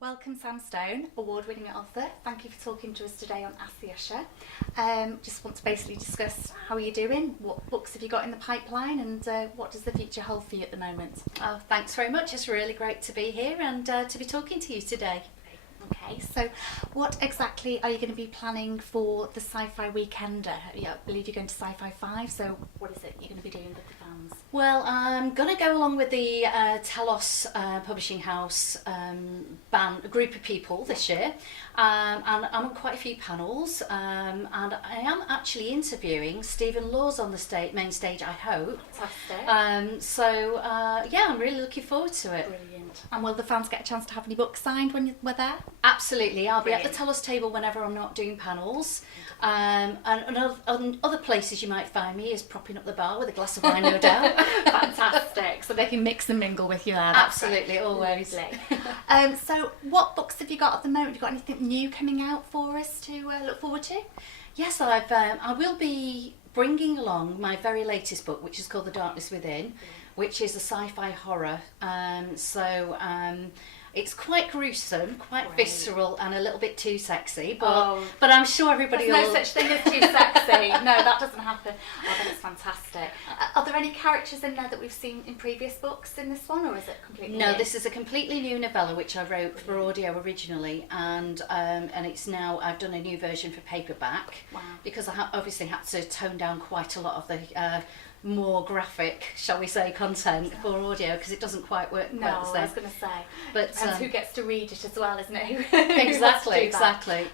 Welcome Sam Stone, award-winning author. Thank you for talking to us today on Ask The Usher. Just want to basically discuss how are you doing, what books have you got in the pipeline, and what does the future hold for you at the moment? Oh, thanks very much. It's really great to be here and to be talking to you today. Okay, so what exactly are you going to be planning for the Sci-Fi Weekender? I believe you're going to Sci-Fi 5, so what is it you're going to be doing with the fans? Well, I'm going to go along with the Telos Publishing House group of people this year, and I'm on quite a few panels, and I am actually interviewing Stephen Laws on the main stage, I hope. Fantastic. Yeah, I'm really looking forward to it. Brilliant. And will the fans get a chance to have any books signed when we're there? Absolutely, I'll be at the Brilliant. Telos table whenever I'm not doing panels. And other places you might find me is propping up the bar with a glass of wine, no doubt. Fantastic. So they can mix and mingle with you there. That's Absolutely, great. always. Lovely. So what books have you got at the moment? Have you got anything new coming out for us to look forward to? Yes, I will be bringing along my very latest book, which is called The Darkness Within, which is a sci-fi horror. It's quite gruesome, quite Great. visceral, and a little bit too sexy. But I'm sure everybody There's will. no such thing as too sexy. No, that doesn't happen. Oh, that is fantastic. Are there any characters in there that we've seen in previous books in this one, or is it completely No, new? this is a completely new novella which I wrote for audio originally, and it's now I've done a new version for paperback. Wow. Because I obviously had to tone down quite a lot of the more graphic, shall we say, content for audio because it doesn't quite work No, quite the I same. was going to say. But Depends who gets to read it as well, isn't it? Who exactly. Fantastic.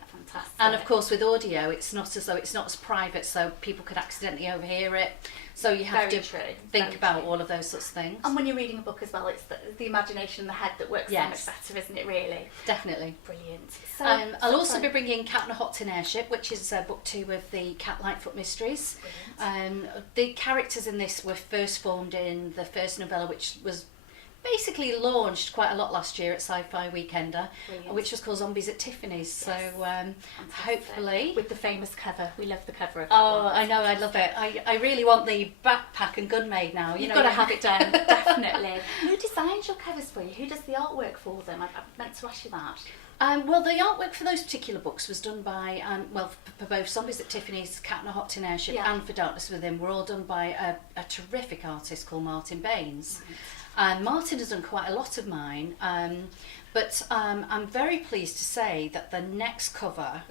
And of course, with audio, it's not as private, so people could accidentally overhear it. So you have Very to true. think Very about true. all of those sorts of things. And when you're reading a book as well, it's the imagination in the head that works Yes. so much better, isn't it, really? Definitely. Brilliant. So, I'll also be bringing Cat on a Hot Tin Airship, which is book 2 of the Cat Lightfoot Mysteries. The characters in this were first formed in the first novella, which was basically launched quite a lot last year at Sci-Fi Weekender, Brilliant. which was called Zombies at Tiffany's. Yes. So Fantastic. hopefully... With the famous cover. We love the cover of that Oh, one. I know, I love it. I really want the backpack and gun made now. You've got to have it done, definitely. Who designs your covers for you? Who does the artwork for them? I meant to ask you that. Well, the artwork for those particular books was done by, for both Zombies at Tiffany's, Cat on a Hot Tin Airship, Yeah. and for Darkness Within, were all done by a terrific artist called Martin Baines. Right. Martin has done quite a lot of mine, but I'm very pleased to say that the next cover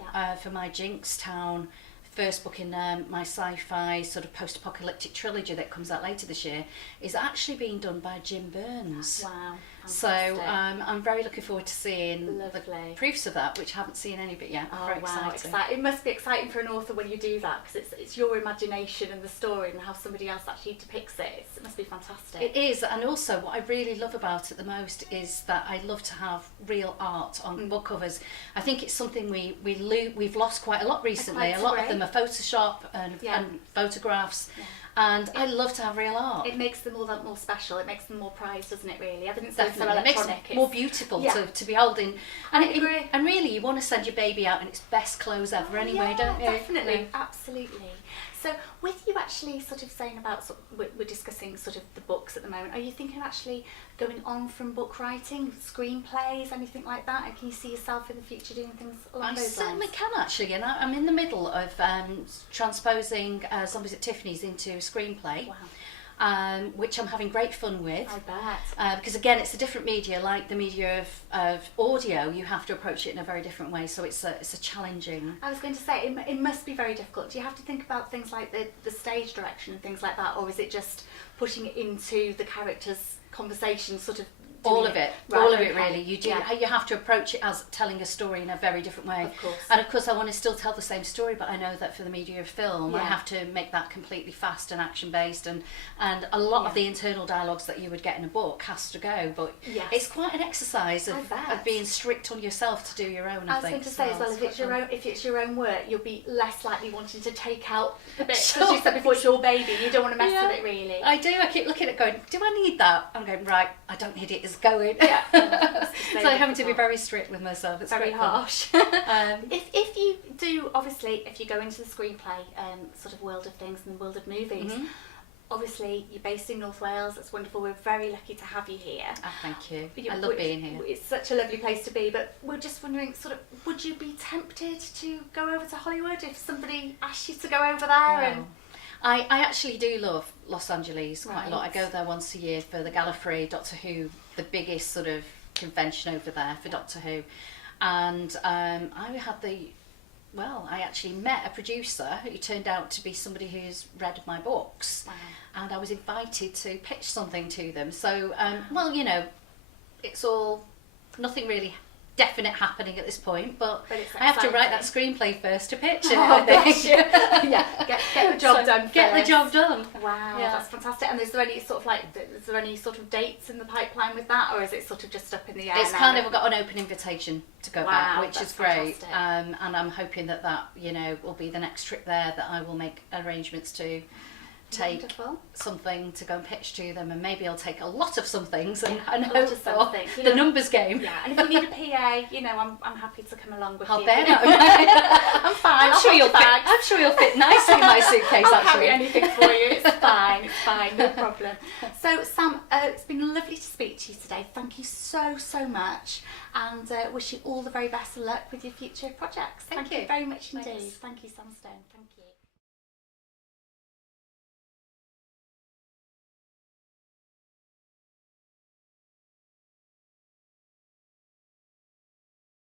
for my Jinkstown first book in my sci-fi sort of post-apocalyptic trilogy that comes out later this year is actually being done by Jim Burns. Wow. So I'm very looking forward to seeing the Lovely. proofs of that, which I haven't seen any bit yet. Oh Very wow, exciting. It must be exciting for an author when you do that, because it's your imagination and the story and how somebody else actually depicts it. It must be fantastic. It is, and also what I really love about it the most is that I love to have real art on book covers. I think it's something we've lost quite a lot recently. quite A lot of agree. them are Photoshop and photographs. Yeah. And I love to have real art. It makes them all that more special. It makes them more prized, doesn't it? Really, everything's so Definitely, it makes electronic. it more beautiful Yeah. to behold in. And, I agree. and really, you want to send your baby out in its best clothes ever anyway, don't you? Definitely, absolutely. So, with you actually sort of saying about, we're discussing sort of the books at the moment, are you thinking of actually going on from book writing, screenplays, anything like that? And can you see yourself in the future doing things along I those certainly lines? can actually, and I'm in the middle of transposing Zombies at Tiffany's into a screenplay. Wow. Which I'm having great fun with. I bet. Because again, it's a different media, like the media of audio. You have to approach it in a very different way, so it's a challenging. I was going to say, it must be very difficult. Do you have to think about things like the stage direction and things like that, or is it just putting it into the characters' conversation, sort of doing All of it, Right, all of it okay. really. You do. Yeah. You have to approach it as telling a story in a very different way. Of course. And of course, I want to still tell the same story, but I know that for the media of film, I Yeah. have to make that completely fast and action based, and a lot of Yeah. the internal dialogues that you would get in a book has to go. But Yes. it's quite an exercise I of bet. being strict on yourself to do your own. I was going to say as well, if it's your own work, you'll be less likely wanting to take out the bits. As you said before, it's your baby. You don't want to mess Yeah. with it, really. I do. I keep looking at it going, do I need that? I'm going, right, I don't need it, it's going. Yeah. So I'm having to be very strict with myself. It's very great fun. harsh. If you do, obviously, if you go into the screenplay sort of world of things and the world of movies, obviously you're based in North Wales. That's wonderful. We're very lucky to have you here. Oh, thank you. I love being here. It's such a lovely place to be, but we're just wondering, sort of, would you be tempted to go over to Hollywood if somebody asked you to go over there? Wow. I actually do love Los Angeles quite a lot. I go there once a year for the Gallifrey Doctor Who, the biggest sort of convention over there for Doctor Who. And I actually met a producer who turned out to be somebody who's read my books. Wow. And I was invited to pitch something to them. So, well, you know, it's all, nothing really definite happening at this point, but it's I have to write that exciting. screenplay first to pitch it. Oh, bless you. Yeah, get the job done Get first. the job done. Wow, Yeah. that's fantastic. And is there any sort of dates in the pipeline with that, or is it sort of just up in the air It's now? kind of, I've got an open invitation to go Wow, back, which that's is great. fantastic. And I'm hoping that you know, will be the next trip there, that I will make arrangements to take Wonderful. something to go and pitch to them, and maybe I'll take a lot of some things and A lot hope of for something. You the know, numbers game. Yeah, and if you need a PA, you know, I'm happy to come along with I'll you. bear that. I'm fine. I'm sure I'll you'll hold fit. bags. I'm sure you'll fit nicely in my suitcase. I'll actually, carry anything for you. It's fine, no problem. So Sam, it's been lovely to speak to you today. Thank you so much, and wish you all the very best of luck with your future projects. Thank you you. very much indeed. Thanks. Thank you, Sam Stone.